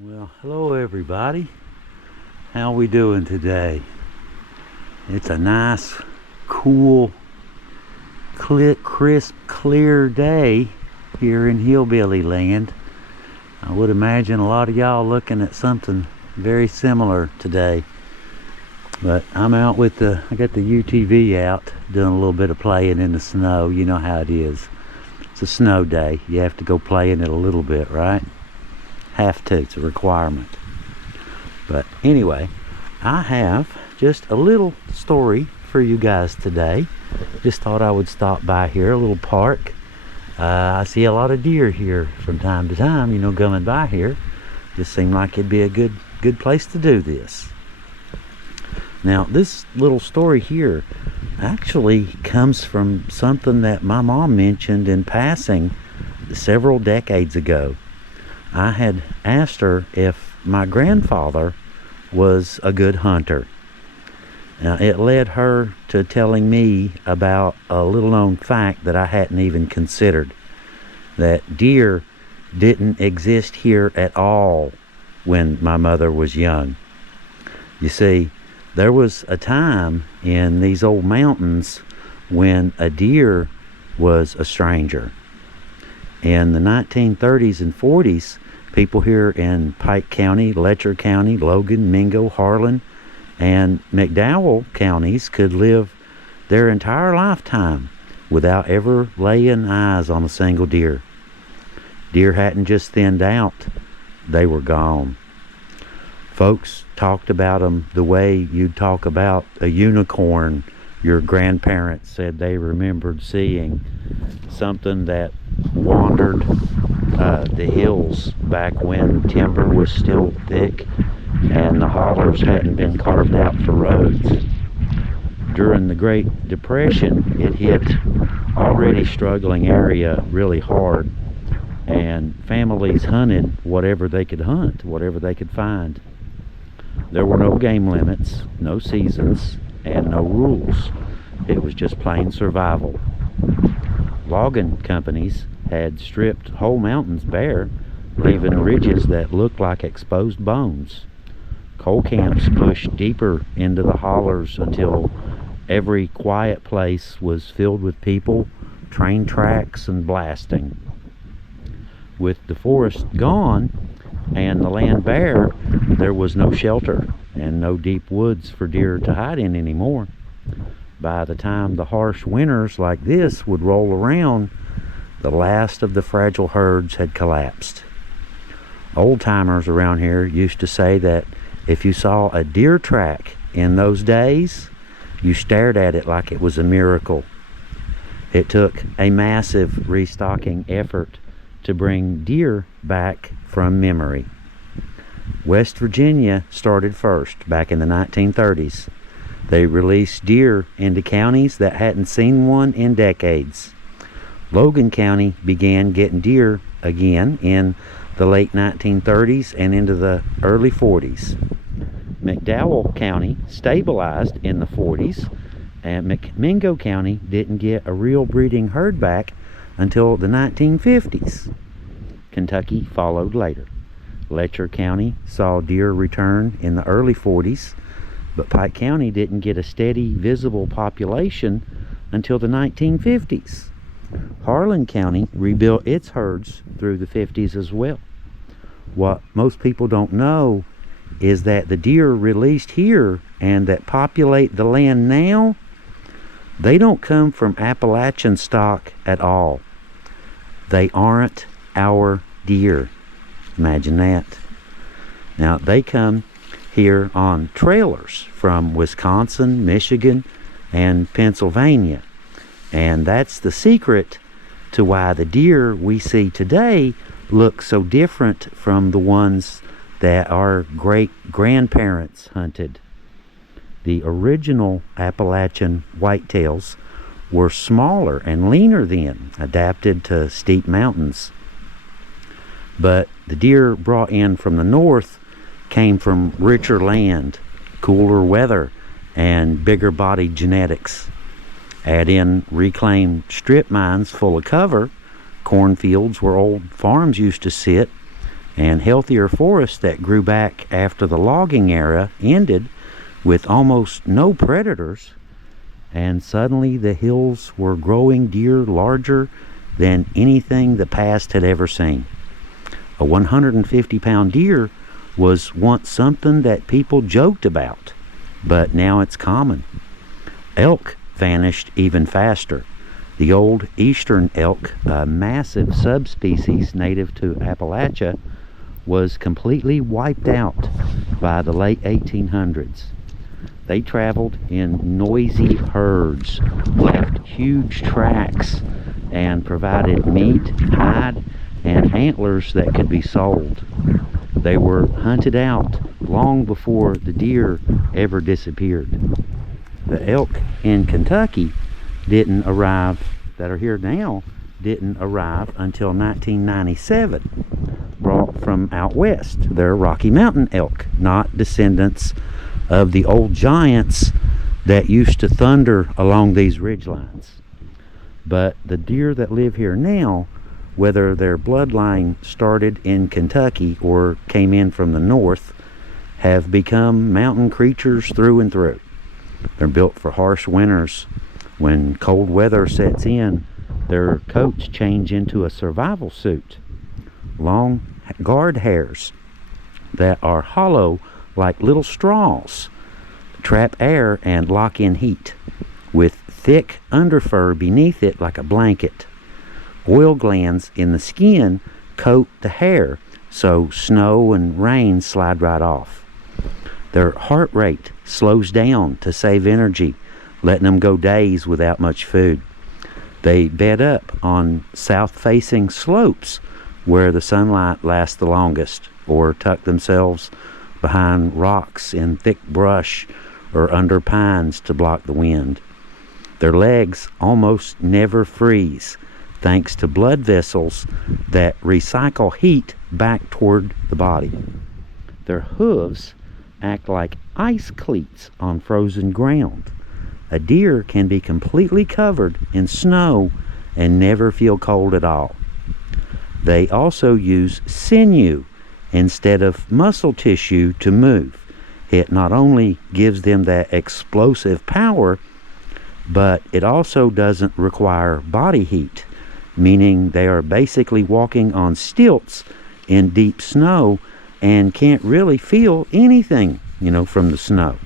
Well, hello everybody. How we doing today? It's a nice, cool, crisp, clear day here in Hillbilly Land. I would imagine a lot of y'all looking at something very similar today. But I'm out with I got the UTV out, doing a little bit of playing in the snow. You know how it is. It's a snow day. You have to go play in it a little bit, right? Have to, it's a requirement. But anyway, I have just a little story for you guys today. Just thought I would stop by here, a little park. I see a lot of deer here from time to time, you know, coming by here. Just seemed like it'd be a good place to do this. Now, this little story here actually comes from something that my mom mentioned in passing several decades ago. I had asked her if my grandfather was a good hunter. Now, it led her to telling me about a little known fact that I hadn't even considered. That deer didn't exist here at all when my mother was young. You see, there was a time in these old mountains when a deer was a stranger. In the 1930s and 40s, people here in Pike County, Letcher County, Logan, Mingo, Harlan, and McDowell counties could live their entire lifetime without ever laying eyes on a single deer. Deer hadn't just thinned out, they were gone. Folks talked about them the way you'd talk about a unicorn your grandparents said they remembered seeing. Something that wandered the hills back when timber was still thick and the hollers hadn't been carved out for roads. During the Great Depression, it hit already struggling area really hard, and families hunted whatever they could hunt, whatever they could find. There were no game limits, no seasons, and no rules. It was just plain survival. Logging companies had stripped whole mountains bare, leaving ridges that looked like exposed bones. Coal camps pushed deeper into the hollers until every quiet place was filled with people, train tracks, and blasting. With the forest gone and the land bare, there was no shelter and no deep woods for deer to hide in anymore. By the time the harsh winters like this would roll around, the last of the fragile herds had collapsed. Old-timers around here used to say that if you saw a deer track in those days, you stared at it like it was a miracle. It took a massive restocking effort to bring deer back from memory. West Virginia started first back in the 1930s. They released deer into counties that hadn't seen one in decades. Logan County began getting deer again in the late 1930s and into the early 40s. McDowell County stabilized in the 40s, and Mingo County didn't get a real breeding herd back until the 1950s. Kentucky followed later. Letcher County saw deer return in the early 40s, but Pike County didn't get a steady, visible population until the 1950s. Harlan County rebuilt its herds through the 50s as well. What most people don't know is that the deer released here and that populate the land now, they don't come from Appalachian stock at all. They aren't our deer. Imagine that. Now, they come here on trailers from Wisconsin, Michigan, and Pennsylvania. And that's the secret to why the deer we see today look so different from the ones that our great-grandparents hunted. The original Appalachian whitetails were smaller and leaner then, adapted to steep mountains. But the deer brought in from the north came from richer land, cooler weather, and bigger body genetics. Add in reclaimed strip mines full of cover, cornfields where old farms used to sit, and healthier forests that grew back after the logging era ended with almost no predators, and suddenly the hills were growing deer larger than anything the past had ever seen. A 150-pound deer was once something that people joked about, but now it's common. Elk vanished even faster. The old eastern elk, a massive subspecies native to Appalachia, was completely wiped out by the late 1800s. They traveled in noisy herds, left huge tracks, and provided meat, hide, and antlers that could be sold. They were hunted out long before the deer ever disappeared. The elk in Kentucky that are here now, didn't arrive until 1997, brought from out west. They're Rocky Mountain elk, not descendants of the old giants that used to thunder along these ridge lines. But the deer that live here now, whether their bloodline started in Kentucky or came in from the north, have become mountain creatures through and through. They're built for harsh winters. When cold weather sets in, their coats change into a survival suit. Long guard hairs that are hollow like little straws trap air and lock in heat, with thick underfur beneath it like a blanket. Oil glands in the skin coat the hair so snow and rain slide right off. Their heart rate slows down to save energy, letting them go days without much food. They bed up on south-facing slopes where the sunlight lasts the longest, or tuck themselves behind rocks in thick brush or under pines to block the wind. Their legs almost never freeze, thanks to blood vessels that recycle heat back toward the body. Their hooves act like ice cleats on frozen ground. A deer can be completely covered in snow and never feel cold at all. They also use sinew instead of muscle tissue to move. It not only gives them that explosive power, but it also doesn't require body heat, meaning they are basically walking on stilts in deep snow and can't really feel anything, from the snow.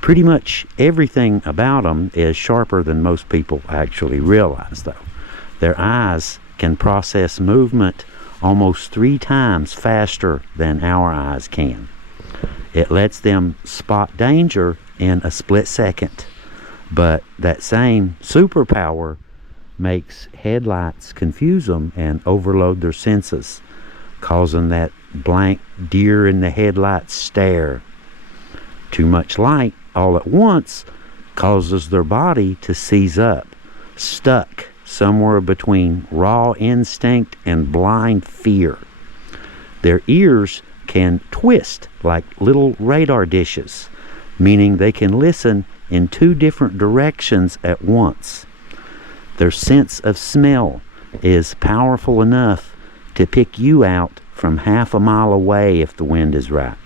Pretty much everything about them is sharper than most people actually realize, though. Their eyes can process movement almost 3 times faster than our eyes can. It lets them spot danger in a split second, but that same superpower makes headlights confuse them and overload their senses, causing that blank deer in the headlights stare. Too much light all at once causes their body to seize up, stuck somewhere between raw instinct and blind fear. Their ears can twist like little radar dishes, meaning they can listen in 2 different directions at once. Their sense of smell is powerful enough to pick you out from half a mile away if the wind is right.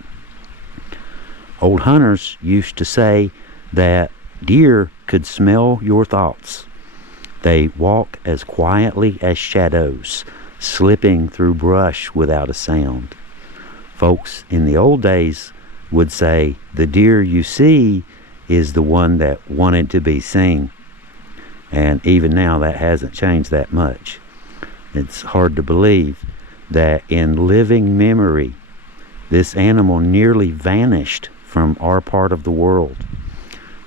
Old hunters used to say that deer could smell your thoughts. They walk as quietly as shadows, slipping through brush without a sound. Folks in the old days would say the deer you see is the one that wanted to be seen. And even now that hasn't changed that much. It's hard to believe that in living memory, this animal nearly vanished from our part of the world.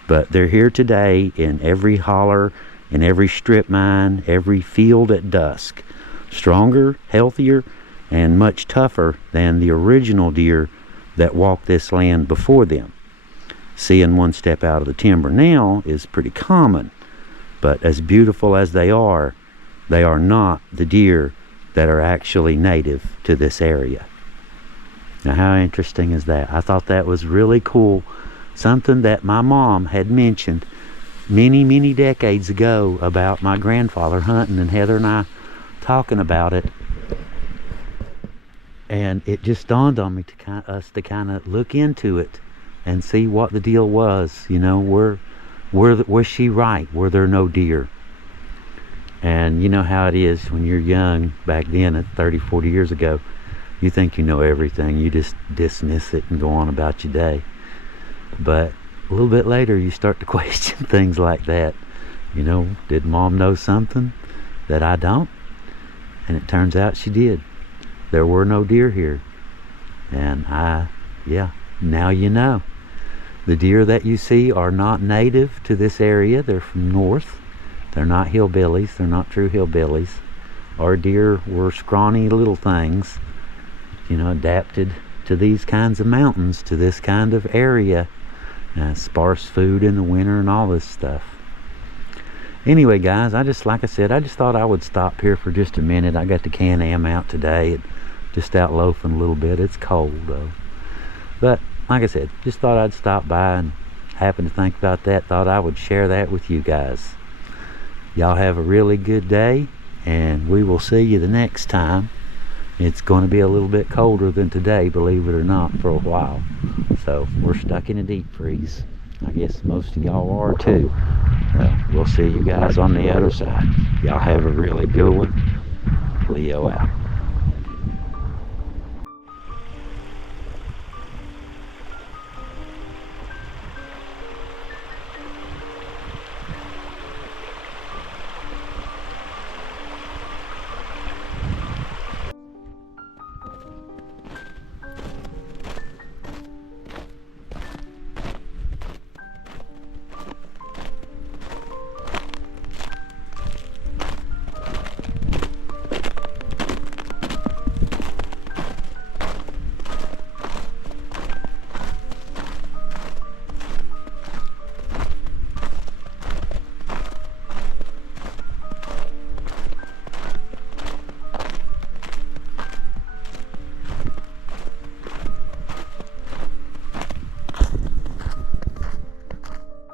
But they're here today in every holler, in every strip mine, every field at dusk. Stronger, healthier, and much tougher than the original deer that walked this land before them. Seeing one step out of the timber now is pretty common, but as beautiful as they are not the deer that are actually native to this area. Now, how interesting is that? I thought that was really cool. Something that my mom had mentioned many, many decades ago about my grandfather hunting, and Heather and I talking about it. And it just dawned on me to us to kind of look into it and see what the deal was. You know, was she right? Were there no deer? And you know how it is when you're young back then, at 30, 40 years ago, you think you know everything. You just dismiss it and go on about your day. But a little bit later, you start to question things like that. You know, did Mom know something that I don't? And it turns out she did. There were no deer here. And yeah, now you know. The deer that you see are not native to this area. They're from north. They're not hillbillies. They're not true hillbillies. Our deer were scrawny little things, you know, adapted to these kinds of mountains, to this kind of area. Sparse food in the winter and all this stuff. Anyway, guys, like I said, I just thought I would stop here for just a minute. I got the Can-Am out today, and just out loafing a little bit. It's cold though. But like I said, just thought I'd stop by and happened to think about that. Thought I would share that with you guys. Y'all have a really good day, and we will see you the next time. It's going to be a little bit colder than today, believe it or not, for a while. So we're stuck in a deep freeze. I guess most of y'all are too. We'll see you guys on the other side. Y'all have a really good one. Leo out.